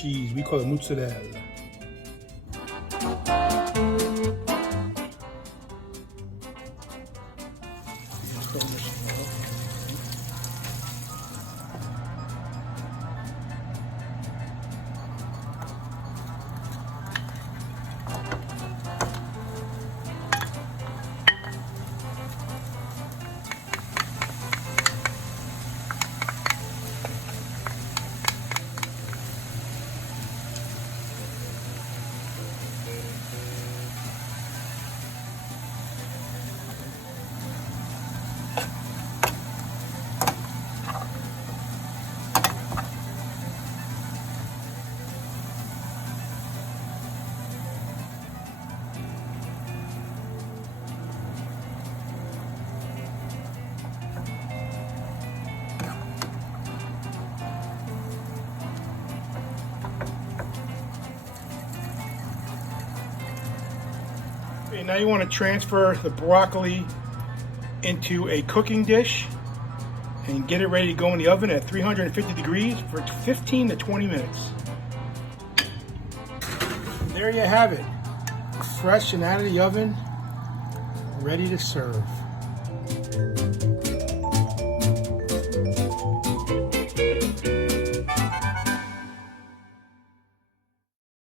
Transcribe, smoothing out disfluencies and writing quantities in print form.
cheese. We call it mozzarella. Okay, now you want to transfer the broccoli into a cooking dish and get it ready to go in the oven at 350 degrees for 15 to 20 minutes. There you have it. Fresh and out of the oven, ready to serve.